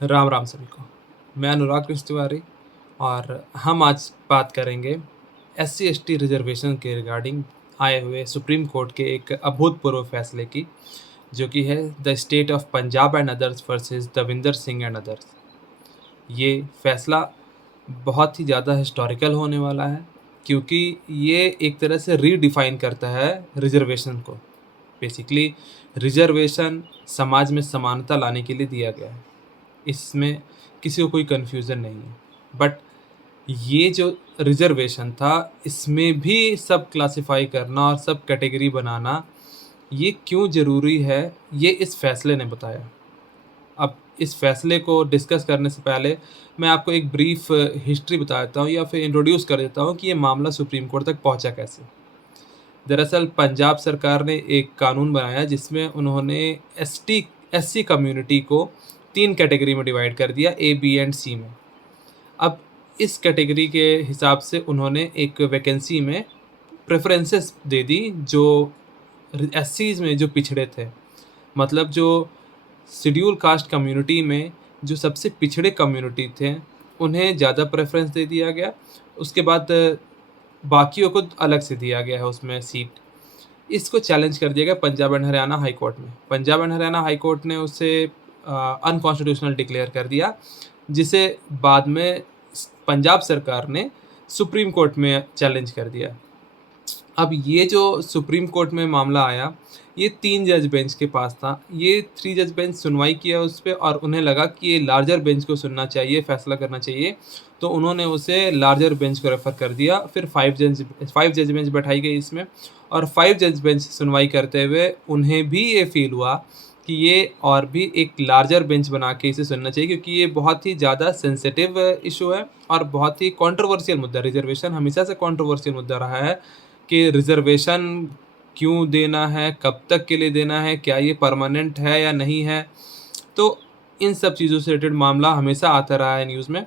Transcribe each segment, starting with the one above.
राम राम सभी को। मैं अनुराग कृष्ण तिवारी और हम आज बात करेंगे एससी एसटी रिजर्वेशन के रिगार्डिंग आए हुए सुप्रीम कोर्ट के एक अभूतपूर्व फैसले की, जो कि है the state of Punjab and others versus Davinder Singh and others. ये फैसला बहुत ही ज़्यादा हिस्टोरिकल होने वाला है, क्योंकि ये एक तरह से रीडिफाइन करता है रिजर्वेशन को। बेसिकली रिजर्वेशन समाज में समानता लाने के लिए दिया गया है, इसमें किसी को कोई कन्फ्यूज़न नहीं है। बट ये जो रिज़र्वेशन था, इसमें भी सब क्लासिफ़ाई करना और सब कैटेगरी बनाना, ये क्यों ज़रूरी है, ये इस फैसले ने बताया। अब इस फैसले को डिस्कस करने से पहले मैं आपको एक ब्रीफ हिस्ट्री बता देता हूँ या फिर इंट्रोड्यूस कर देता हूँ कि ये मामला सुप्रीम कोर्ट तक पहुँचा कैसे। दरअसल पंजाब सरकार ने एक कानून बनाया जिसमें उन्होंने एससी कम्युनिटी को 3 कैटेगरी में डिवाइड कर दिया, ए, बी एंड सी में। अब इस कैटेगरी के हिसाब से उन्होंने एक वैकेंसी में प्रेफ़रेंसेस दे दी, जो एससीज़ में जो पिछड़े थे। मतलब जो शेड्यूल कास्ट कम्युनिटी में जो सबसे पिछड़े कम्युनिटी थे, उन्हें ज़्यादा प्रेफ़रेंस दे दिया गया। उसके बाद बाकियों को अलग से दिया गया है उसमें सीट। इसको चैलेंज कर दिया गया Punjab and Haryana high court में। Punjab and Haryana high court ने उसे अनकॉन्स्टिट्यूशनल डिक्लेयर कर दिया, जिसे बाद में पंजाब सरकार ने सुप्रीम कोर्ट में चैलेंज कर दिया। अब ये जो सुप्रीम कोर्ट में मामला आया, ये 3 जज बेंच के पास था। ये 3 जज बेंच सुनवाई किया उस पे और उन्हें लगा कि ये लार्जर बेंच को सुनना चाहिए, फैसला करना चाहिए, तो उन्होंने उसे लार्जर बेंच को रेफ़र कर दिया। फिर 5 जज बेंच बैठाई गई इसमें, और 5 जज बेंच सुनवाई करते हुए उन्हें भी ये फ़ील हुआ कि ये और भी एक लार्जर बेंच बना के इसे सुनना चाहिए, क्योंकि ये बहुत ही ज़्यादा सेंसिटिव इश्यू है और बहुत ही कंट्रोवर्शियल मुद्दा। रिज़र्वेशन हमेशा से कंट्रोवर्शियल मुद्दा रहा है कि रिज़र्वेशन क्यों देना है, कब तक के लिए देना है, क्या ये परमानेंट है या नहीं है। तो इन सब चीज़ों से रिलेटेड मामला हमेशा आता रहा है न्यूज़ में।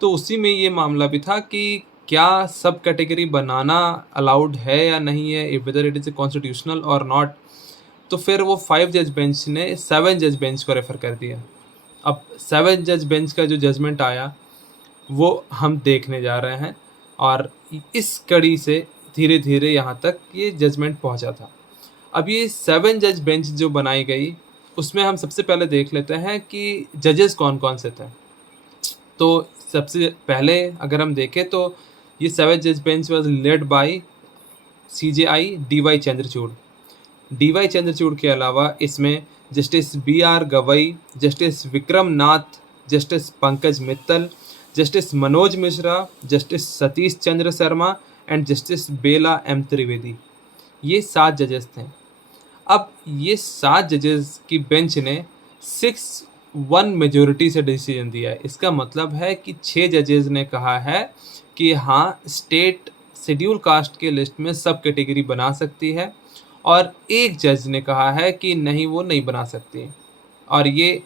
तो उसी में ये मामला भी था कि क्या सब कैटेगरी बनाना अलाउड है या नहीं है, वेदर इट इज़ कॉन्स्टिट्यूशनल और नॉट। तो फिर वो 5 जज बेंच ने 7 जज बेंच को रेफ़र कर दिया। अब 7 जज बेंच का जो जजमेंट आया, वो हम देखने जा रहे हैं, और इस कड़ी से धीरे-धीरे यहाँ तक ये जजमेंट पहुँचा था। अब ये 7 जज बेंच जो बनाई गई, उसमें हम सबसे पहले देख लेते हैं कि जजेस कौन-कौन से थे। तो सबसे पहले अगर हम देखें तो ये 7 जज bench was led by CJI DY Chandrachud. DY Chandrachud के अलावा इसमें justice BR Gavai, justice Vikram Nath, justice Pankaj Mittal, justice Manoj Mishra, justice Satish Chandra Sharma and justice Bela M Trivedi, ये 7 जजेस थे। अब ये 7 जजेस की बेंच ने 6-1 मेजॉरिटी से डिसीजन दिया है। इसका मतलब है कि 6 जजेस ने कहा है कि हाँ, स्टेट शेड्यूल कास्ट के लिस्ट में सब कैटेगरी बना सकती है, और एक जज ने कहा है कि नहीं, वो नहीं बना सकती। और ये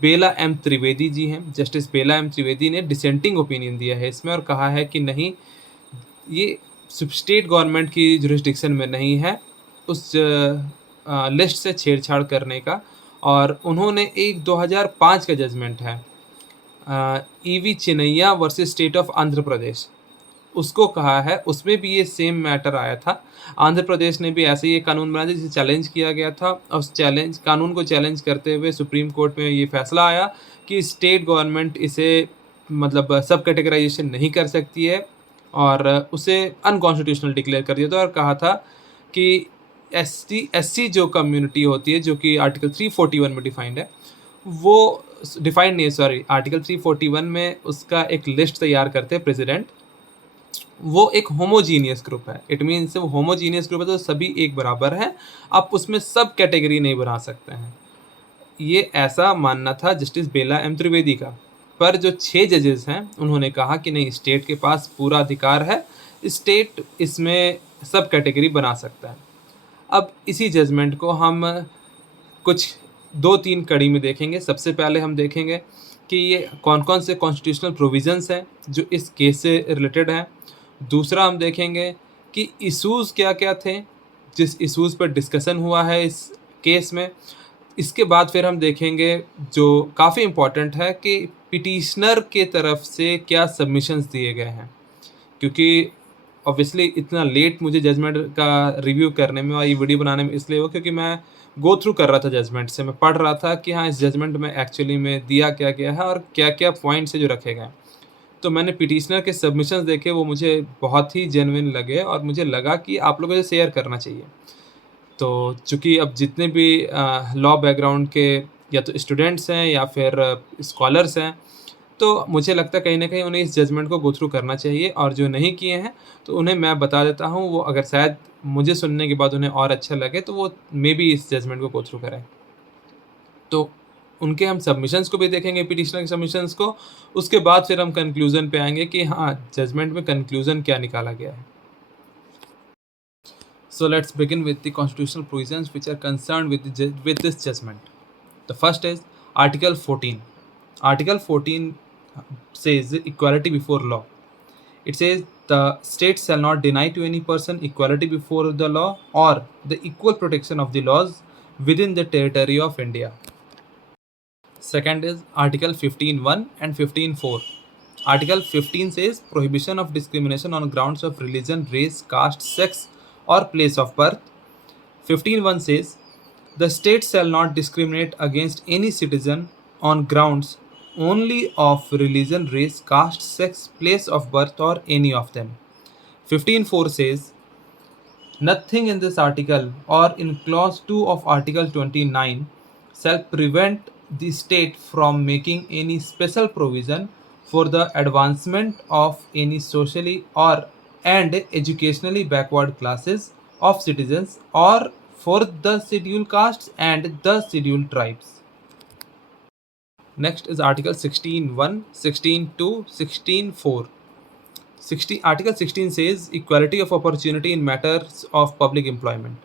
बेला एम त्रिवेदी जी हैं। जस्टिस बेला एम त्रिवेदी ने डिसेंटिंग ओपिनियन दिया है इसमें और कहा है कि नहीं, ये स्टेट गवर्नमेंट की जुरिस्डिक्शन में नहीं है उस लिस्ट से छेड़छाड़ करने का। और उन्होंने एक 2005 का जजमेंट है, EV Chinnaiah versus state of Andhra Pradesh, उसको कहा है, उसमें भी ये सेम मैटर आया था। आंध्र प्रदेश ने भी ऐसे ही एक कानून बनाया जिसे चैलेंज किया गया था, और उस कानून को चैलेंज करते हुए सुप्रीम कोर्ट में ये फैसला आया कि स्टेट गवर्नमेंट इसे मतलब सब कैटेगराइजेशन नहीं कर सकती है, और उसे अनकॉन्स्टिट्यूशनल डिक्लेयर कर दिया था और कहा था कि एससी जो कम्युनिटी होती है, जो कि आर्टिकल 341 में डिफाइंड है, वो डिफाइंड नहीं है, सॉरी, आर्टिकल 341 में उसका एक लिस्ट तैयार करते हैं प्रेसिडेंट। वो एक होमोजीनियस ग्रुप है, इट मीन्स वो होमोजीनियस ग्रुप है, तो सभी एक बराबर हैं, आप उसमें सब कैटेगरी नहीं बना सकते हैं। ये ऐसा मानना था जस्टिस बेला एम त्रिवेदी का। पर जो 6 जजेस हैं, उन्होंने कहा कि नहीं, स्टेट के पास पूरा अधिकार है, स्टेट इसमें सब कैटेगरी बना सकता है। अब इसी जजमेंट को हम कुछ 2-3 कड़ी में देखेंगे। सबसे पहले हम देखेंगे कि ये कौन-कौन से कॉन्स्टिट्यूशनल प्रोविज़न्स हैं जो इस केस से रिलेटेड हैं। दूसरा हम देखेंगे कि इश्यूज़ क्या-क्या थे, जिस इश्यूज़ पर डिस्कशन हुआ है इस केस में। इसके बाद फिर हम देखेंगे जो काफ़ी इम्पोर्टेंट है कि पिटिशनर के तरफ से क्या सबमिशंस दिए गए हैं। क्योंकि ऑब्वियसली इतना लेट मुझे जजमेंट का रिव्यू करने में और ये वीडियो बनाने में इसलिए हुआ क्योंकि मैं गो थ्रू कर रहा था जजमेंट से। मैं पढ़ रहा था कि हाँ, इस जजमेंट में एक्चुअली में दिया क्या गया है और क्या-क्या पॉइंट्स है जो रखे गए हैं। तो मैंने पिटिशनर के सबमिशंस देखे, वो मुझे बहुत ही जेन्युइन लगे और मुझे लगा कि आप लोगों से शेयर करना चाहिए। तो चूँकि अब जितने भी लॉ बैकग्राउंड के या तो स्टूडेंट्स हैं या फिर स्कॉलर्स हैं, तो मुझे लगता है कहीं न कहीं उन्हें इस जजमेंट को गो थ्रू करना चाहिए और जो नहीं किए हैं, तो उन्हें मैं बता देता हूँ, वो अगर शायद मुझे सुनने के बाद उन्हें और अच्छा लगे, तो वो मेबी इस जजमेंट को गो थ्रू करें। तो उनके हम सबमिशंस को भी देखेंगे, पिटिशनर के सबमिशंस को, उसके बाद फिर हम कन्क्लूज़न पे आएँगे कि हाँ, जजमेंट में कन्क्लूज़न क्या निकाला गया है। So let's begin with the constitutional provisions which are concerned with this judgment. The first is Article 14. Article 14 says equality before law. It says the state shall not deny to any person equality before the law or the equal protection of the laws within the territory of India. Second is Article 15.1 and 15.4. Article 15 says prohibition of discrimination on grounds of religion, race, caste, sex, or place of birth. 15.1 says the state shall not discriminate against any citizen on grounds only of religion, race, caste, sex, place of birth, or any of them. 15.4 says nothing in this article or in clause 2 of Article 29 shall prevent the state from making any special provision for the advancement of any socially or and educationally backward classes of citizens or for the scheduled castes and the scheduled tribes. Next is Article 16.1, 16.2, 16.4. Article 16 says equality of opportunity in matters of public employment.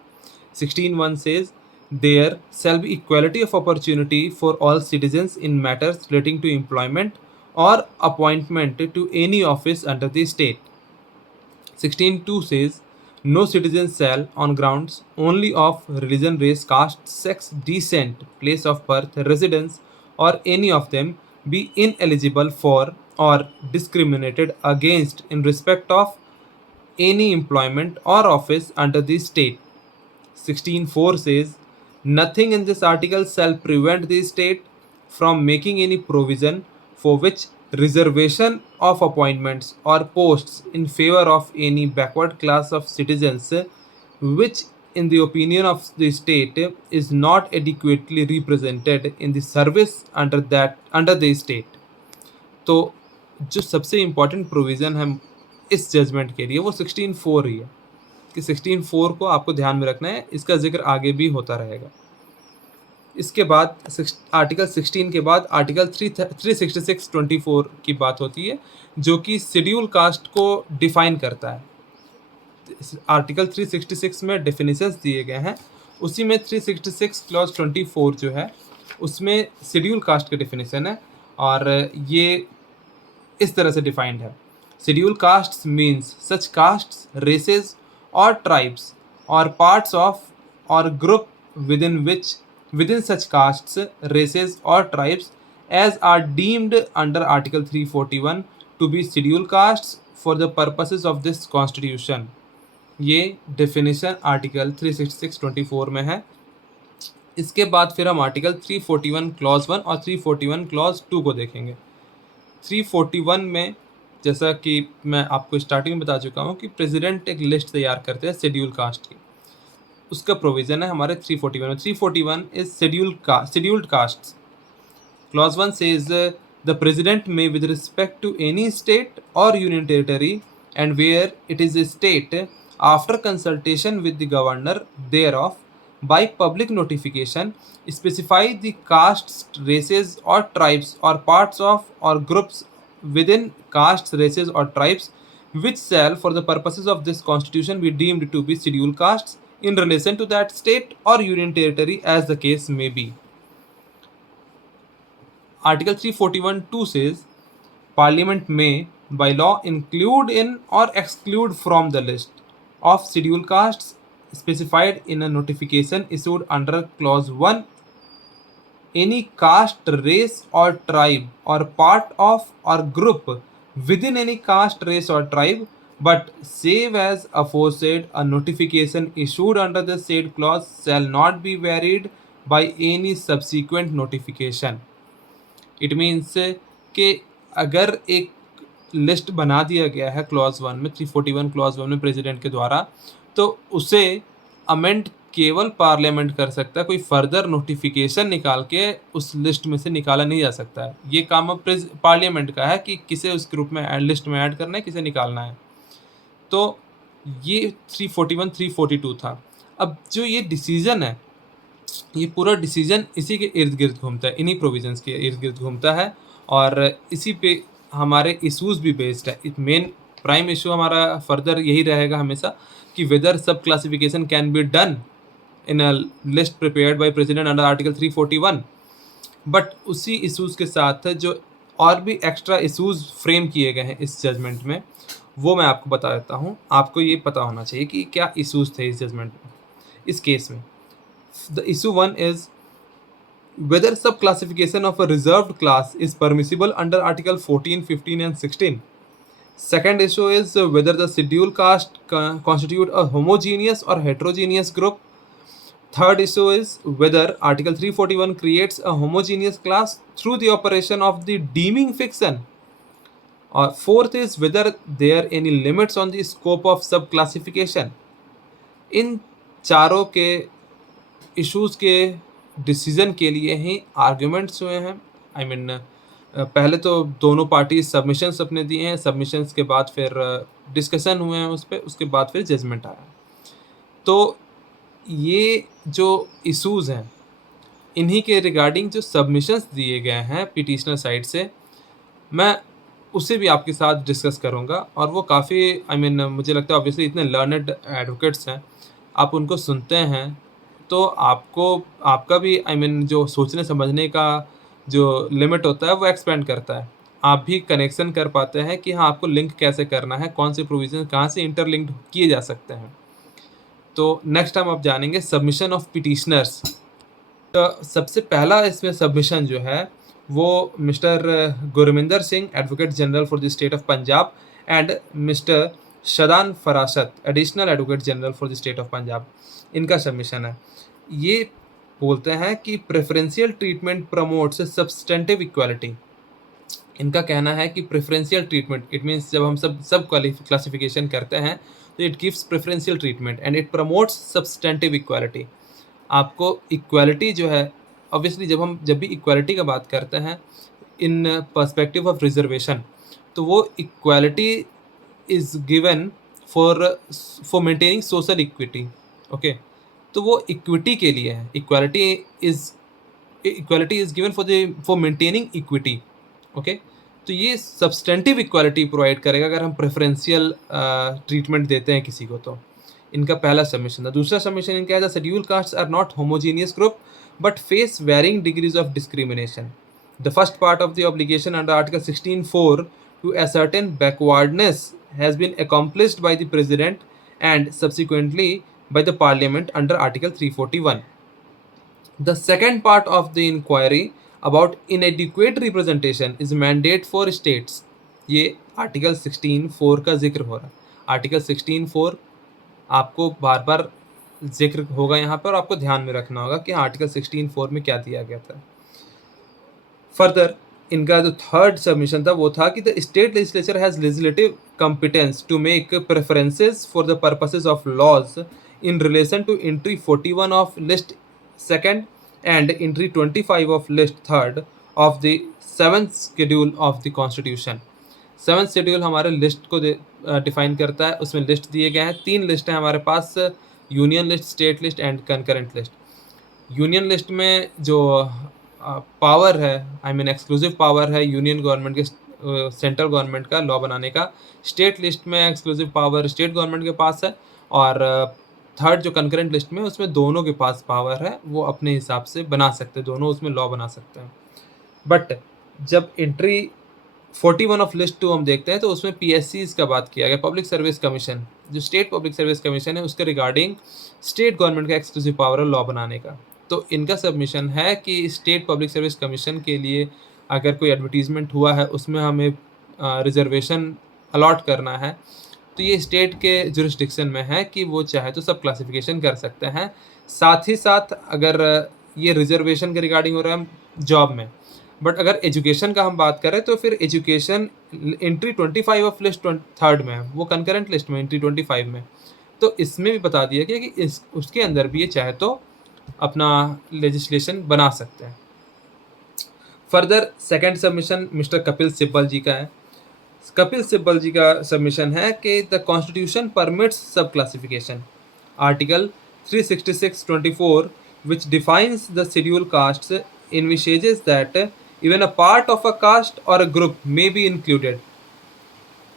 16.1 says there shall be equality of opportunity for all citizens in matters relating to employment or appointment to any office under the state. 16.2 says no citizen shall, on grounds only of religion, race, caste, sex, descent, place of birth, residence, or any of them, be ineligible for or discriminated against in respect of any employment or office under the state. 16.4 says nothing in this article shall prevent the state from making any provision for which reservation of appointments or posts in favor of any backward class of citizens which in the opinion of the state is not adequately represented in the service under the state. तो जो सबसे important provision है इस judgement के लिए वो 16.4 ही है कि 16.4 को आपको ध्यान में रखना है, इसका ज़िक्र आगे भी होता रहेगा। इसके बाद आर्टिकल 16 के बाद आर्टिकल 366(24) की बात होती है, जो कि शेड्यूल कास्ट को डिफ़ाइन करता है। आर्टिकल 366 में डेफिनेशंस दिए गए हैं, उसी में 366 क्लॉज 24 जो है, उसमें शेड्यूल कास्ट की डेफिनेशन है और ये इस तरह से डिफाइंड है। शेड्यूल कास्ट्स मीन्स सच कास्ट्स, रेसेस और ट्राइब्स और पार्ट्स ऑफ और group within such castes, races or tribes as are deemed under Article 341 to be scheduled castes for the purposes of this constitution. ये definition article 366(24) में है। इसके बाद फिर हम आर्टिकल 341 क्लॉज 1 और 341 क्लॉज 2 को देखेंगे। 341 में जैसा कि मैं आपको स्टार्टिंग में बता चुका हूँ कि प्रेसिडेंट एक लिस्ट तैयार करते हैं शेड्यूल कास्ट की, उसका प्रोविज़न है हमारे 341 में। 341 is scheduled castes. Clause 1 says the president may with respect to any state और union territory and where it is a state after consultation with the governor thereof by public notification specify the castes, races or tribes or parts of or groups within castes, races or tribes which shall for the purposes of this constitution be deemed to be scheduled castes in relation to that state or union territory as the case may be. Article 341(2) says Parliament may by law include in or exclude from the list of scheduled castes specified in a notification issued under clause 1 any caste, race, or tribe, or part of or group within any caste, race, or tribe, but save as aforesaid, a notification issued under the said clause shall not be varied by any subsequent notification. It means कि अगर एक list बना दिया गया है clause 1 में 341 clause 1 में president के द्वारा, तो उसे अमेंड केवल पार्लियामेंट कर सकता है, कोई फर्दर नोटिफिकेशन निकाल के उस लिस्ट में से निकाला नहीं जा सकता है। ये काम अब पार्लियामेंट का है कि किसे उस ग्रुप में लिस्ट में ऐड करना है, किसे निकालना है। तो ये 341 342 था। अब जो ये डिसीजन है, ये पूरा डिसीजन इसी के इर्द गिर्द घूमता है, इन्हीं प्रोविजंस के इर्द गिर्द घूमता है और इसी पे हमारे इशूज़ भी बेस्ड है। एक मेन प्राइम इशू हमारा फर्दर यही रहेगा हमेशा कि वेदर सब classification can be done in a list prepared by president under article 341। But उसी इशूज़ के साथ जो और भी एक्स्ट्रा इशूज़ फ्रेम किए गए हैं इस जजमेंट में, वो मैं आपको बता देता हूँ। आपको ये पता होना चाहिए कि क्या इशूज़ थे इस जजमेंट में, इस केस में। The issue 1 is whether subclassification of a reserved class is permissible under Article 14, 15 and 16. Second issue is whether the scheduled caste constitute a homogeneous or heterogeneous group. Third issue is whether Article 341 creates a homogeneous class through the operation of the deeming fiction. Or fourth is whether there are any limits on the scope of subclassification. इन चारों के issues के decision के लिए ही arguments हुए हैं। I mean पहले तो दोनों पार्टी सबमिशंस अपने दिए हैं, सबमिशंस के बाद फिर डिस्कशन हुए हैं उस पे, उसके बाद फिर जजमेंट आया। तो ये जो इश्यूज़ हैं, इन्हीं के रिगार्डिंग जो सबमिशंस दिए गए हैं पिटिशनर साइड से, मैं उसे भी आपके साथ डिस्कस करूँगा और वो काफ़ी आई मीन मुझे लगता है ऑब्वियसली इतने लर्नेड एडवोकेट्स हैं, आप उनको सुनते हैं तो आपको आपका भी आई मीन जो सोचने समझने का जो लिमिट होता है वो एक्सपेंड करता है। आप भी कनेक्शन कर पाते हैं कि हाँ, आपको लिंक कैसे करना है, कौन से प्रोविज़न कहाँ से इंटरलिंक्ड किए जा सकते हैं। तो नेक्स्ट हम अब जानेंगे सबमिशन ऑफ पिटिशनर्स। तो सबसे पहला इसमें सबमिशन जो है वो mister Gurminder Singh, advocate general for the state of Punjab, and mister Shadan फरासत, additional advocate general for the state of Punjab, इनका सबमिशन है। ये बोलते हैं कि preferential treatment promotes substantive equality. इनका कहना है कि प्रेफरेंशियल ट्रीटमेंट, इट मीन्स जब हम सब क्लासिफिकेशन करते हैं तो it gives preferential treatment and it promotes substantive equality. आपको इक्वालिटी जो है, ऑब्वियसली जब भी इक्वालिटी का बात करते हैं इन पर्सपेक्टिव ऑफ रिजर्वेशन, तो वो equality is given for maintaining social equity. Okay, तो वो इक्विटी के लिए है। Equality is given for maintaining equity. Okay, तो ये सब्सटेंटिव इक्वालिटी प्रोवाइड करेगा अगर हम प्रेफरेंशियल ट्रीटमेंट देते हैं किसी को। तो इनका पहला सबमिशन था। दूसरा सबमिशन इनका है, the schedule castes are not homogeneous group but face varying degrees of discrimination. The first part of the obligation under article 16(4) to ascertain backwardness has been accomplished by the president and subsequently by the parliament under article 341. The second part of the inquiry about inadequate representation is mandate for states. ये article 16(4) का जिक्र हो रहा है। Article 16(4) आपको बार बार जिक्र होगा यहाँ पर और आपको ध्यान में रखना होगा कि आर्टिकल 16(4) में क्या दिया गया था। फर्दर इनका जो थर्ड सबमिशन था वो था कि the state legislature has legislative competence to make preferences for the purposes of laws in relation to entry 41 of list second and entry 25 of list third of the 7th schedule of the constitution. 7th schedule हमारे list को define करता है। उसमें list दिए गए हैं, 3 list हैं हमारे पास, union list, state list and concurrent list. Union list में जो पावर है, आई मीन एक्सक्लूसिव पावर है यूनियन गवर्नमेंट के, सेंट्रल गवर्नमेंट का लॉ बनाने का। स्टेट लिस्ट में एक्सक्लूसिव पावर स्टेट गवर्नमेंट के पास है और थर्ड जो कंकरेंट लिस्ट में उसमें दोनों के पास पावर है, वो अपने हिसाब से बना सकते हैं, दोनों उसमें लॉ बना सकते हैं। बट जब एंट्री 41 ऑफ लिस्ट 2 हम देखते हैं तो उसमें PSCs का बात किया गया, पब्लिक सर्विस कमीशन, जो स्टेट पब्लिक सर्विस कमीशन है उसके रिगार्डिंग स्टेट गवर्नमेंट का एक्सक्लूसिव पावर है लॉ बनाने का। तो इनका सबमिशन है कि स्टेट पब्लिक सर्विस कमीशन के लिए अगर कोई एडवर्टाइज़मेंट हुआ है, उसमें हमें रिज़र्वेशन अलॉट करना है, तो ये स्टेट के जुरिस्डिक्शन में है कि वो चाहे तो सब क्लासिफ़िकेशन कर सकते हैं। साथ ही साथ अगर ये रिज़र्वेशन के रिगार्डिंग हो रहा है जॉब में, बट अगर एजुकेशन का हम बात करें तो फिर education entry 25 of list 3rd में है, वो कंकरेंट लिस्ट में एंट्री 25 में। तो इसमें भी बता दिया गया कि इस उसके अंदर भी ये चाहे तो अपना लेजिस्लेशन बना सकते हैं। Further second submission mister Kapil Sibal ji का है। कपिल सिब्बल जी का सबमिशन है कि the constitution permits sub classification. Article 366(24) which defines the scheduled castes envisages that even a part of a caste or a group may be included।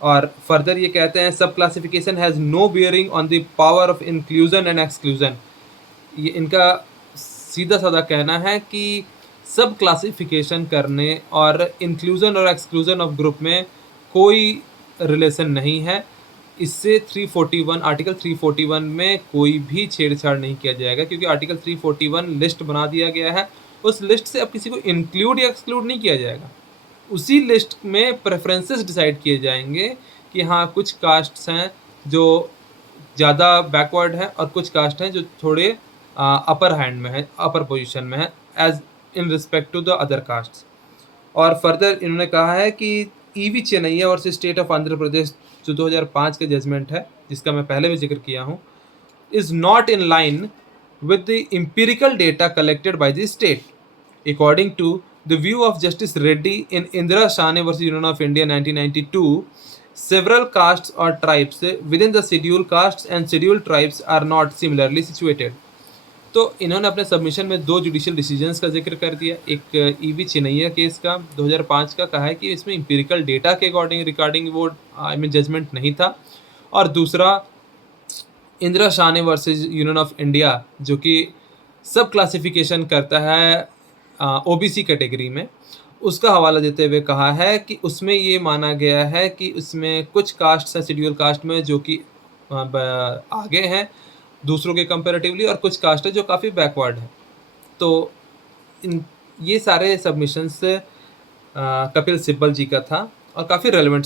और further ये कहते हैं sub classification has no bearing on the power of inclusion and exclusion. ये इनका सीधा साधा कहना है कि सब क्लासिफिकेशन करने और इंक्लूजन और एक्सक्लूजन ऑफ ग्रुप में कोई रिलेशन नहीं है। इससे 341 आर्टिकल 341 में कोई भी छेड़छाड़ नहीं किया जाएगा, क्योंकि आर्टिकल 341 लिस्ट बना दिया गया है। उस लिस्ट से अब किसी को इंक्लूड या एक्सक्लूड नहीं किया जाएगा। उसी लिस्ट में प्रेफरेंसेस डिसाइड किए जाएंगे कि हाँ, कुछ कास्ट्स हैं जो ज़्यादा बैकवर्ड हैं और कुछ कास्ट हैं जो थोड़े अपर हैंड में है, अपर पोजीशन में है as in respect to the other castes. और फर्दर इन्होंने कहा है कि EV Chinnaiah versus state of Andhra Pradesh जो 2005 का जजमेंट है, जिसका मैं पहले भी जिक्र किया हूँ, is not in line with the empirical data collected by the state. According to the view of Justice Reddy in Indira Shane versus Union of India 1992, several castes or tribes within the scheduled castes and scheduled tribes are not similarly situated. तो इन्होंने अपने submission में 2 judicial decisions का जिक्र कर दिया। एक EV चिनैया case का 2005 का कहा है कि इसमें इंपीरिकल डेटा के रिगार्डिंग वो जजमेंट नहीं था, और दूसरा इंदिरा शाने वर्सेस यूनियन ऑफ इंडिया जो कि सब क्लासिफिकेशन करता है ओबीसी कैटेगरी में, उसका हवाला देते हुए कहा है कि उसमें ये माना गया है कि उसमें कुछ कास्ट हैं शेड्यूल कास्ट में जो कि आगे हैं दूसरों के कंपैरेटिवली, और कुछ कास्ट है जो काफ़ी बैकवर्ड है। तो ये सारे सबमिशंस कपिल सिब्बल जी का था और काफ़ी रेलेवेंट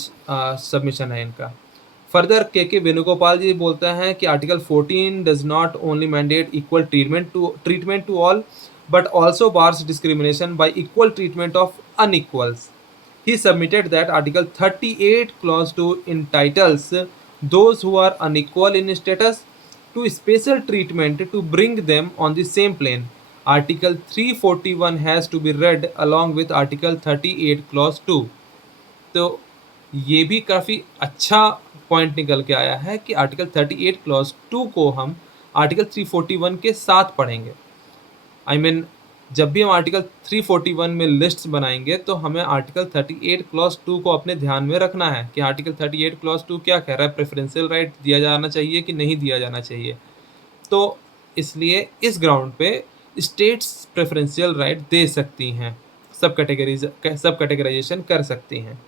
सबमिशन है इनका। फर्दर के वेणुगोपाल जी बोलते हैं कि article 14 does not only mandate equal treatment to all but also bars discrimination by equal treatment of unequals. He submitted that Article 38 Clause 2 entitles those who are unequal in status to special treatment to bring them on the same plane. Article 341 has to be read along with Article 38 Clause 2. तो ये भी काफ़ी अच्छा point निकल के आया है कि आर्टिकल 38 क्लॉज 2 को हम आर्टिकल 341 के साथ पढ़ेंगे। आई मीन जब भी हम आर्टिकल 341 में लिस्ट्स बनाएंगे तो हमें आर्टिकल 38 क्लॉज 2 को अपने ध्यान में रखना है कि आर्टिकल 38 क्लॉज 2 क्या कह रहा है, प्रेफरेंशियल राइट दिया जाना चाहिए कि नहीं दिया जाना चाहिए। तो इसलिए इस ग्राउंड पे स्टेट्स प्रेफरेंशियल राइट दे सकती हैं, सब कैटेगराइजेशन कर सकती हैं।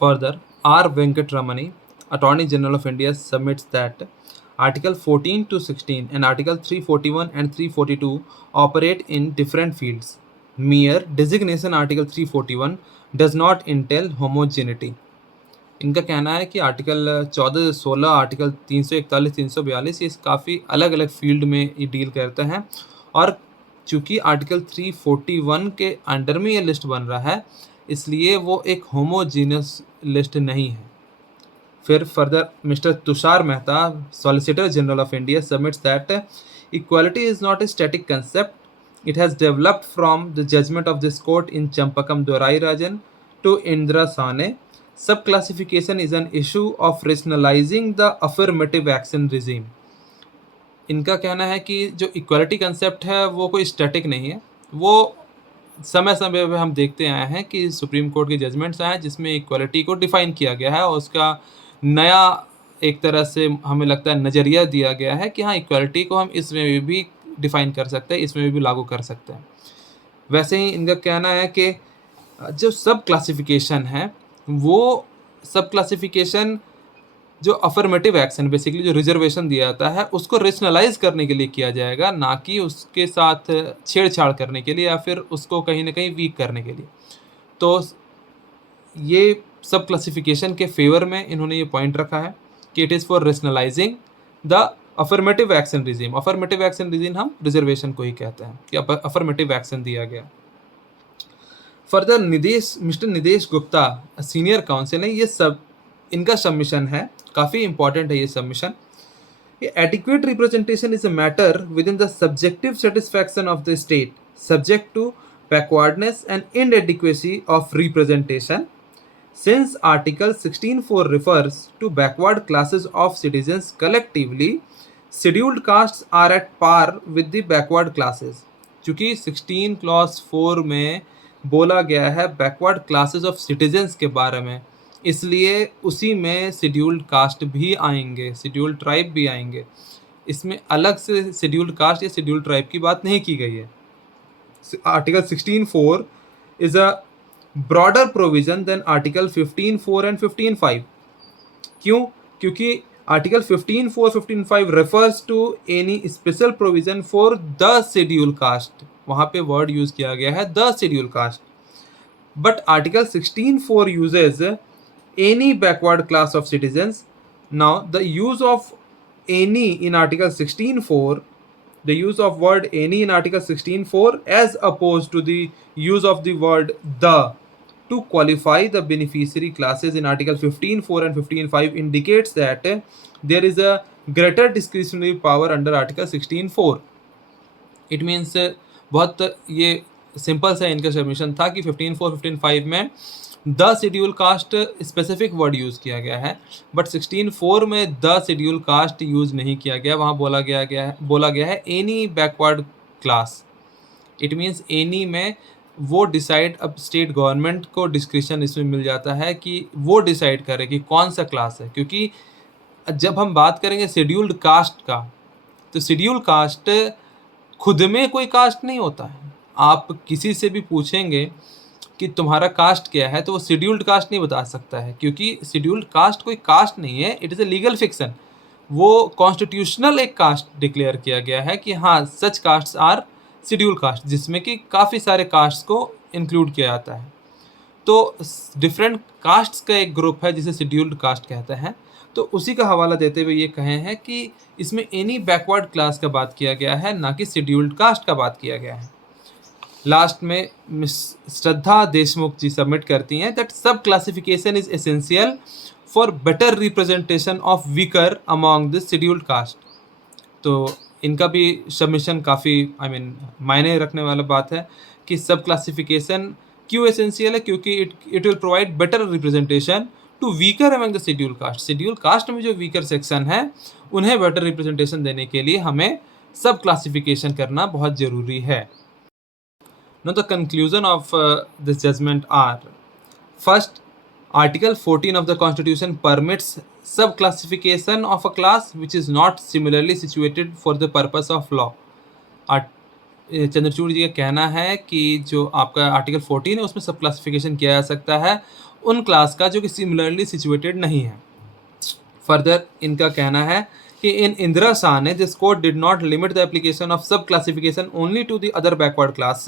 Further, R. Venkatramani, Attorney General of India, submits that Article 14 to 16 and Article 341 and 342 operate in different fields. Mere designation Article 341 does not entail homogeneity. इनका कहना है कि आर्टिकल 14, 16, आर्टिकल 341, 342 ये काफ़ी अलग अलग फील्ड में ये डील करते हैं, और चूँकि आर्टिकल 341 के अंडर में ये लिस्ट बन रहा है इसलिए वो एक होमोजीनियस लिस्ट नहीं है। फिर further mister Tushar Mehta, solicitor general of India, submits that equality is not a static concept, it has developed from the judgement of this court in Champakam Dorairajan to Indira Sawhney. Sub classification is an issue of rationalising the affirmative action regime. इनका कहना है कि जो equality concept है वो कोई static नहीं है, वो समय समय पे हम देखते आए हैं कि सुप्रीम कोर्ट के जजमेंट्स आए हैं जिसमें इक्वालिटी को डिफ़ाइन किया गया है और उसका नया एक तरह से हमें लगता है नज़रिया दिया गया है कि हाँ, इक्वालिटी को हम इसमें भी डिफ़ाइन कर सकते हैं, इसमें भी लागू कर सकते हैं। वैसे ही इनका कहना है कि जो सब क्लासिफिकेशन है वो सब क्लासिफिकेशन जो अफर्मेटिव एक्शन बेसिकली जो रिजर्वेशन दिया जाता है उसको रेशनलाइज करने के लिए किया जाएगा, ना कि उसके साथ छेड़छाड़ करने के लिए या फिर उसको कहीं न कहीं वीक करने के लिए। तो ये सब क्लासिफिकेशन के फ़ेवर में इन्होंने ये पॉइंट रखा है कि it is for rationalising the affirmative action regime. Affirmative action regime हम रिजर्वेशन को ही कहते हैं कि अफर्मेटिव एक्शन दिया गया। फर्दर मिस्टर निदेश गुप्ता सीनियर काउंसिल ने ये सब इनका सबमिशन है, काफ़ी इंपॉर्टेंट है ये submission. Adequate representation is a matter within the subjective satisfaction of the state, subject to backwardness and inadequacy of representation. Since Article 16(4) refers to backward classes of citizens collectively, scheduled castes are at par with the backward classes. चूँकि 16 clause 4 में बोला गया है backward classes of citizens के बारे में, इसलिए उसी में शेड्यूल्ड कास्ट भी आएंगे, शेड्यूल्ड ट्राइब भी आएंगे। इसमें अलग से शेड्यूल्ड कास्ट या शेड्यूल्ड ट्राइब की बात नहीं की गई है। Article 16(4) is a broader provision than article 15(4) and 15(5). क्यों? क्योंकि article 15(4) 15(5) refers to any special provision for the scheduled caste, वहाँ पे वर्ड यूज किया गया है the scheduled caste, but article 16(4) uses any backward class of citizens. Now the use of any in article 16(4), the use of word any in article 16(4) as opposed to the use of the word the to qualify the beneficiary classes in article 15(4) and 15(5) indicates that there is a greater discretionary power under article 16(4). It means बहुत ये simple सा इनका submission था कि 15(4) 15(5) में the schedule cast specific word use किया गया है, बट 16(4) में द शेड्यूल कास्ट यूज़ नहीं किया गया। वहाँ बोला गया है any backward class. It means any में वो डिसाइड, अब स्टेट गवर्नमेंट को डिस्क्रिप्शन इसमें मिल जाता है कि वो डिसाइड करे कि कौन सा क्लास है। क्योंकि जब हम बात करेंगे शेड्यूल्ड कास्ट का, तो शेड्यूल कास्ट खुद में कोई कास्ट नहीं होता है। आप किसी से भी पूछेंगे कि तुम्हारा कास्ट क्या है, तो वो शेड्यूल्ड कास्ट नहीं बता सकता है, क्योंकि शेड्यूल्ड कास्ट कोई कास्ट नहीं है, it is a legal fiction. वो कॉन्स्टिट्यूशनल एक कास्ट डिक्लेयर किया गया है कि हाँ सच कास्ट्स आर शेड्यूल कास्ट, जिसमें कि काफ़ी सारे कास्ट्स को इंक्लूड किया जाता है। तो डिफरेंट कास्ट्स का एक ग्रुप है जिसे शेड्यूल्ड कास्ट कहते हैं। तो उसी का हवाला देते हुए ये कहे हैं कि इसमें एनी बैकवर्ड क्लास का बात किया गया है, ना कि शेड्यूल्ड कास्ट का बात किया गया है। लास्ट में मिस श्रद्धा देशमुख जी सबमिट करती हैं that sub classification is essential for better representation of weaker among the scheduled caste. तो इनका भी सबमिशन काफ़ी मायने रखने वाला बात है कि सब क्लासिफिकेशन क्यों एसेंशियल है, क्योंकि it will provide better representation to weaker among the schedule caste. Schedule caste में जो वीकर सेक्शन है उन्हें बेटर रिप्रेजेंटेशन देने के लिए हमें सब क्लासिफिकेशन करना बहुत ज़रूरी है। Now the conclusion of this judgment are: first, Article 14 of the Constitution permits sub-classification of a class which is not similarly situated for the purpose of law. Chandrachud जी का कहना है कि जो आपका आर्टिकल 14 है उसमें सब क्लासिफिकेशन किया जा सकता है उन क्लास का जो कि सिमिलरली सिचुएटेड नहीं है। फर्दर इनका कहना है कि in Indira Sane, this court did not limit the application of sub-classification only to the other backward class.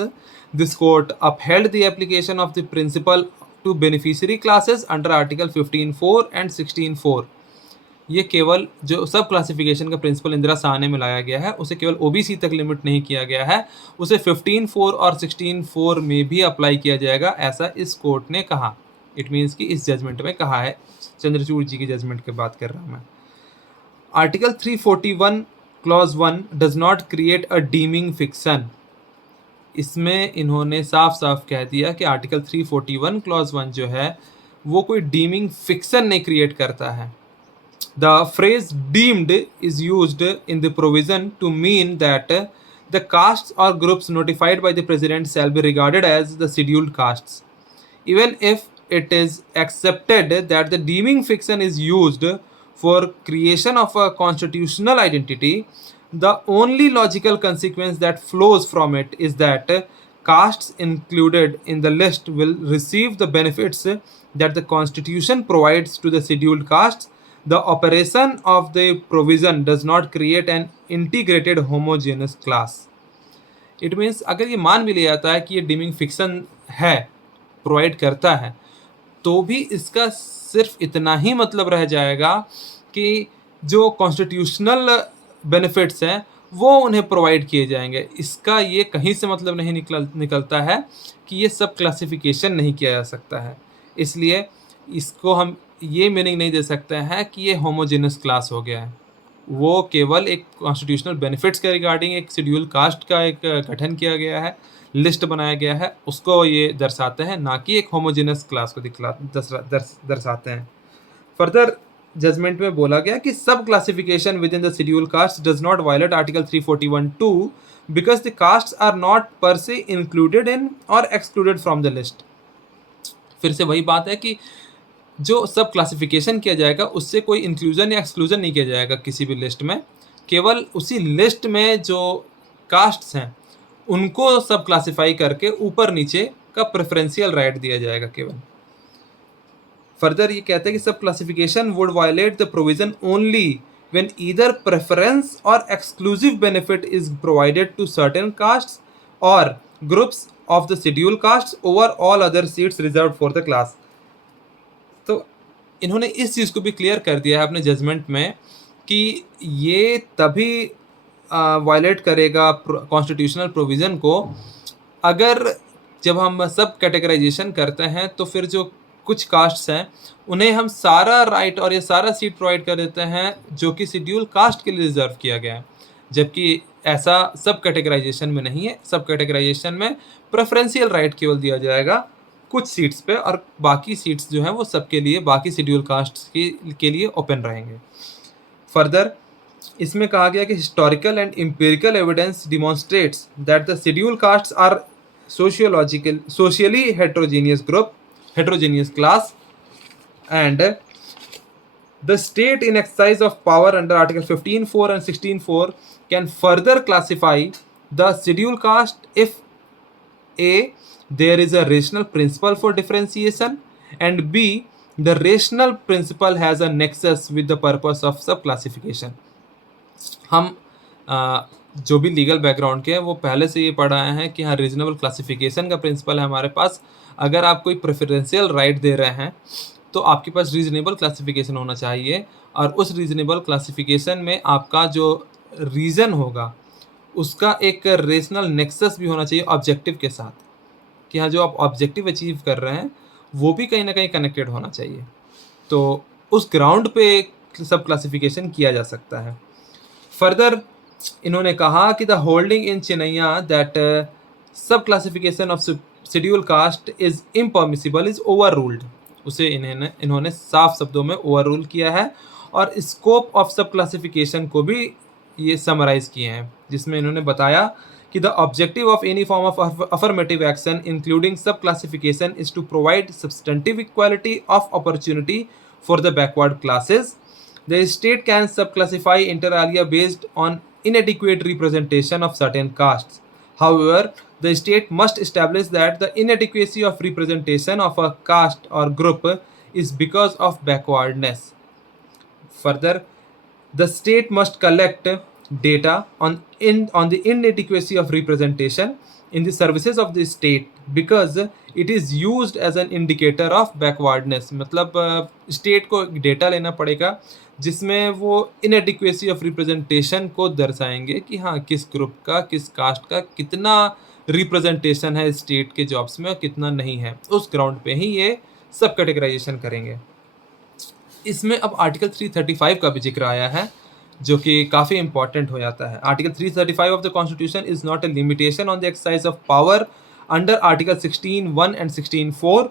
This court upheld the application of the principle to beneficiary classes under Article 15(4) and 16(4). ये केवल जो सब classification का principal Indira साने में लाया गया है उसे केवल ओबीसी तक लिमिट नहीं किया गया है, उसे 15(4) और 16(4) में भी अप्लाई किया जाएगा, ऐसा इस कोर्ट ने कहा। इट मीन्स कि इस जजमेंट में कहा है, चंद्रचूड़ जी की जजमेंट की बात कर रहा हूँ मैं। Article 341 clause 1 does not create a dimming fiction. इसमें इन्होंने साफ साफ कह दिया कि आर्टिकल 341 क्लॉज 1 जो है वो कोई डीमिंग फिक्सन नहीं क्रिएट करता है। The phrase deemed is used in the provision to mean that the castes और groups notified by the president shall be regarded as the scheduled castes, even if it is accepted that the deeming fiction is used for creation of a constitutional identity. The only logical consequence that flows from it is that castes included in the list will receive the benefits that the constitution provides to the scheduled castes. The operation of the provision does not create an integrated homogeneous class. It means अगर ये मान भी लिया जाता है कि ये dimming fiction है, प्रोवाइड करता है, तो भी इसका सिर्फ इतना ही मतलब रह जाएगा कि जो कॉन्स्टिट्यूशनल बेनिफिट्स हैं वो उन्हें प्रोवाइड किए जाएंगे। इसका ये कहीं से मतलब नहीं निकलता है कि ये सब क्लासिफिकेशन नहीं किया जा सकता है। इसलिए इसको हम ये मीनिंग नहीं दे सकते हैं कि ये होमोजेनस क्लास हो गया है। वो केवल एक कॉन्स्टिट्यूशनल बेनिफिट्स के रिगार्डिंग एक शेड्यूल कास्ट का एक गठन किया गया है, लिस्ट बनाया गया है, उसको ये दर्शाते हैं, ना कि एक होमोजेनस क्लास को दर्शाते हैं। फर्दर जजमेंट में बोला गया कि sub classification within the schedule caste does not violate article 341(2) because the castes are not per se included in और एक्सक्लूडेड फ्रॉम द लिस्ट। फिर से वही बात है कि जो सब क्लासिफिकेशन किया जाएगा उससे कोई इंक्लूजन या एक्सक्लूजन नहीं किया जाएगा किसी भी लिस्ट में, केवल उसी लिस्ट में जो कास्ट्स हैं उनको सब क्लासिफाई करके ऊपर नीचे का प्रेफरेंशियल राइट दिया जाएगा केवल। फर्दर ये कहते हैं कि sub classification would violate the provision only when either preference or exclusive benefit is provided to certain castes or groups of the scheduled castes over all other seats reserved for the class। तो इन्होंने इस चीज़ को भी clear कर दिया है अपने judgement में कि ये तभी वायलेट करेगा कॉन्स्टिट्यूशनल प्रोविज़न को अगर जब हम सब कैटेगराइजेशन करते हैं तो फिर जो कुछ कास्ट्स हैं उन्हें हम सारा राइट और ये सारा सीट प्रोवाइड कर देते हैं जो कि शेड्यूल कास्ट के लिए रिजर्व किया गया है, जबकि ऐसा सब कैटेगराइजेशन में नहीं है। सब कैटेगराइजेशन में प्रेफरेंशियल राइट केवल दिया जाएगा कुछ सीट्स पे और बाकी सीट्स जो हैं वो सबके लिए, बाकी शेड्यूल कास्ट के लिए ओपन रहेंगे। फर्दर इसमें कहा गया कि historical and empirical evidence demonstrates that the schedule castes are socially heterogeneous class, and the state in exercise of power under article 15(4) and 16(4) can further classify the scheduled caste if a there is a rational principle for differentiation and b the rational principle has a nexus with the purpose of sub classification। हम जो भी legal background के हैं वो पहले से ये पढ़ आए हैं कि हाँ रीजनेबल क्लासिफिकेशन का प्रिंसिपल है हमारे पास। अगर आप कोई प्रेफरेंशियल राइट दे रहे हैं तो आपके पास रीजनेबल क्लासिफिकेशन होना चाहिए और उस रीजनेबल क्लासिफिकेशन में आपका जो रीज़न होगा उसका एक रेशनल नेक्सस भी होना चाहिए ऑब्जेक्टिव के साथ, कि हाँ जो आप ऑब्जेक्टिव अचीव कर रहे हैं वो भी कहीं ना कहीं कनेक्टेड होना चाहिए। तो उस ग्राउंड पे सब क्लासिफिकेशन किया जा सकता है। फर्दर इन्होंने कहा कि the holding in Chinnaiah that sub classification of schedule caste is impermissible is overruled, उसे इन्होंने साफ शब्दों में ओवर रूल किया है और स्कोप ऑफ सब क्लासिफिकेशन को भी ये समराइज किए हैं, जिसमें इन्होंने बताया कि the objective of any form of affirmative action including sub classification is to provide substantive equality of opportunity for the backward classes. The state can subclassify inter alia based on inadequate representation of certain castes. However, the state must establish that the inadequacy of representation of a caste or group is because of backwardness. Further, the state must collect data on the inadequacy of representation in the services of the state because it is used as an indicator of backwardness। मतलब state को data लेना पड़ेगा जिसमें वो inadequacy of representation को दर्शाएंगे कि हाँ किस ग्रुप का, किस कास्ट का कितना रिप्रेजेंटेशन है स्टेट के जॉब्स में और कितना नहीं है। उस ग्राउंड पे ही ये सब कैटेगराइजेशन करेंगे। इसमें अब आर्टिकल 335 का भी जिक्र आया है जो कि काफ़ी इंपॉर्टेंट हो जाता है। Article 335 of the constitution is not A limitation on the exercise of power under article 16(1) and 16(4).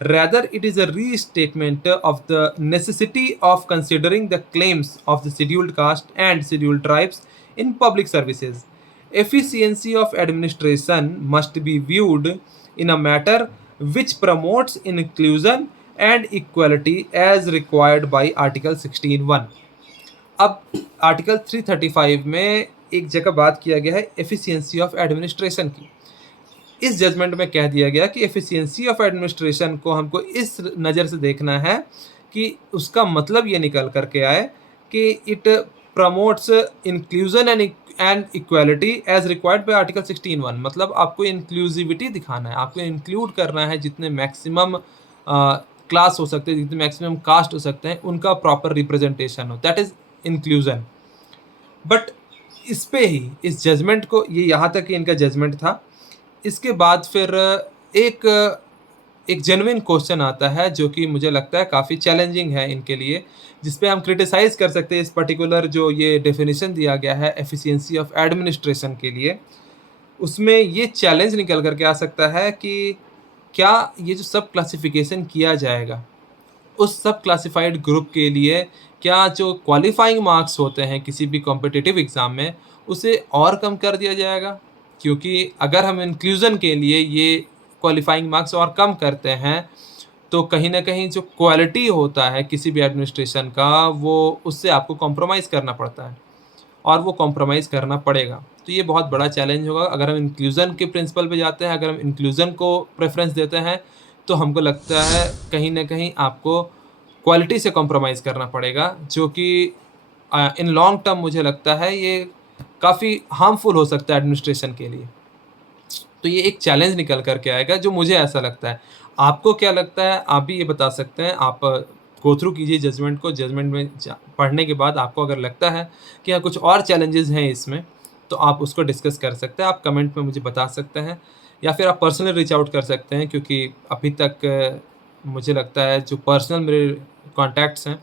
Rather, it is a restatement of the necessity of considering the claims of the scheduled caste and scheduled tribes in public services. Efficiency of administration must be viewed in a matter which promotes inclusion and equality as required by Article 16(1). अब article 335 में एक जगह बात किया गया है efficiency of administration की। इस जजमेंट में कह दिया गया कि एफिशिएंसी ऑफ एडमिनिस्ट्रेशन को हमको इस नज़र से देखना है कि उसका मतलब ये निकल कर के आए कि it promotes inclusion and equality as required by article 16(1). मतलब आपको इंक्लूसिविटी दिखाना है, आपको इंक्लूड करना है जितने मैक्सिमम क्लास हो सकते हैं, जितने मैक्सिमम कास्ट हो सकते हैं, उनका प्रॉपर रिप्रेजेंटेशन हो, दैट इज़ इंक्लूजन। बट इस पे ही, इस जजमेंट को, ये यहाँ तक ही इनका जजमेंट था। इसके बाद फिर एक एक जेन्युइन क्वेश्चन आता है जो कि मुझे लगता है काफ़ी चैलेंजिंग है इनके लिए, जिस पे हम क्रिटिसाइज़ कर सकते हैं इस पर्टिकुलर जो ये डेफिनिशन दिया गया है एफिशिएंसी ऑफ एडमिनिस्ट्रेशन के लिए। उसमें ये चैलेंज निकल कर के आ सकता है कि क्या ये जो सब क्लासिफ़िकेशन किया जाएगा, उस सब क्लासिफ़ाइड ग्रुप के लिए क्या जो क्वालिफ़ाइंग मार्क्स होते हैं किसी भी कॉम्पिटिटिव एग्ज़ाम में, उसे और कम कर दिया जाएगा? क्योंकि अगर हम इंक्लूज़न के लिए ये क्वालिफ़ाइंग मार्क्स और कम करते हैं, तो कहीं न कहीं जो क्वालिटी होता है किसी भी एडमिनिस्ट्रेशन का, वो उससे आपको कॉम्प्रोमाइज़ करना पड़ता है और वो कॉम्प्रोमाइज़ करना पड़ेगा। तो ये बहुत बड़ा चैलेंज होगा अगर हम इंक्लूज़न के प्रिंसिपल पे जाते हैं, अगर हम इंक्लूज़न को प्रेफ़रेंस देते हैं, तो हमको लगता है कहीं न कहीं आपको क्वालिटी से कॉम्प्रोमाइज़ करना पड़ेगा, जो कि इन लॉन्ग टर्म मुझे लगता है ये काफ़ी हार्मफुल हो सकता है एडमिनिस्ट्रेशन के लिए। तो ये एक चैलेंज निकल कर के आएगा जो मुझे ऐसा लगता है। आपको क्या लगता है? आप भी ये बता सकते हैं। आप गो थ्रू कीजिए जजमेंट को, जजमेंट में पढ़ने के बाद आपको अगर लगता है कि हाँ, कुछ और चैलेंजेज़ हैं इसमें, तो आप उसको डिस्कस कर सकते हैं। आप कमेंट में मुझे बता सकते हैं या फिर आप पर्सनली रीच आउट कर सकते हैं, क्योंकि अभी तक मुझे लगता है जो पर्सनल मेरे कॉन्टैक्ट्स हैं,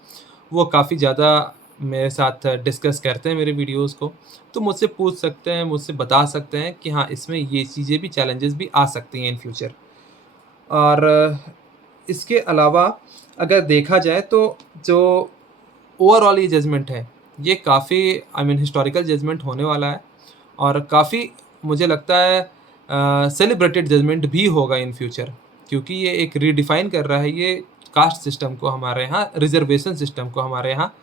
वो काफ़ी ज़्यादा मेरे साथ डिस्कस करते हैं मेरे वीडियोज़ को। तो मुझसे पूछ सकते हैं, मुझसे बता सकते हैं कि हाँ, इसमें ये चीज़ें भी, चैलेंजेस भी आ सकती हैं इन फ्यूचर। और इसके अलावा अगर देखा जाए तो जो ओवरऑल ये जजमेंट है, ये काफ़ी आई मीन हिस्टोरिकल जजमेंट होने वाला है और काफ़ी मुझे लगता है सेलिब्रेटेड जजमेंट भी होगा इन फ्यूचर, क्योंकि ये एक रीडिफाइन कर रहा है ये कास्ट सिस्टम को हमारे यहाँ, रिज़र्वेशन सिस्टम को हमारे यहाँ,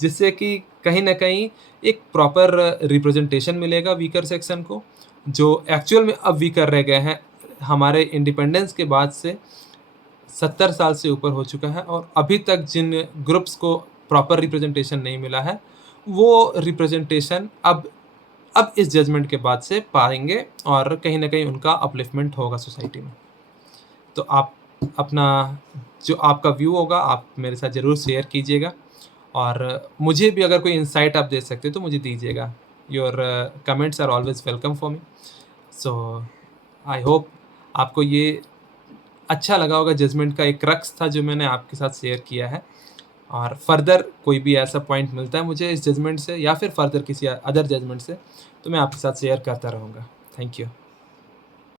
जिससे कि कहीं न कहीं एक प्रॉपर रिप्रेजेंटेशन मिलेगा वीकर सेक्शन को, जो एक्चुअल में अब वीकर रह गए हैं। हमारे इंडिपेंडेंस के बाद से 70 साल से ऊपर हो चुका है और अभी तक जिन ग्रुप्स को प्रॉपर रिप्रेजेंटेशन नहीं मिला है, वो रिप्रेजेंटेशन अब इस जजमेंट के बाद से पाएँगे और कहीं न कहीं उनका अपलिफ्टमेंट होगा सोसाइटी में। तो आप अपना जो आपका व्यू होगा, आप मेरे साथ ज़रूर शेयर कीजिएगा और मुझे भी अगर कोई इनसाइट आप दे सकते हो, तो मुझे दीजिएगा। Your comments are always welcome for me. So I hope आपको ये अच्छा लगा होगा, जजमेंट का एक क्रक्स था जो मैंने आपके साथ शेयर किया है। और फर्दर कोई भी ऐसा पॉइंट मिलता है मुझे इस जजमेंट से या फिर फर्दर किसी अदर जजमेंट से, तो मैं आपके साथ शेयर करता रहूँगा। Thank you.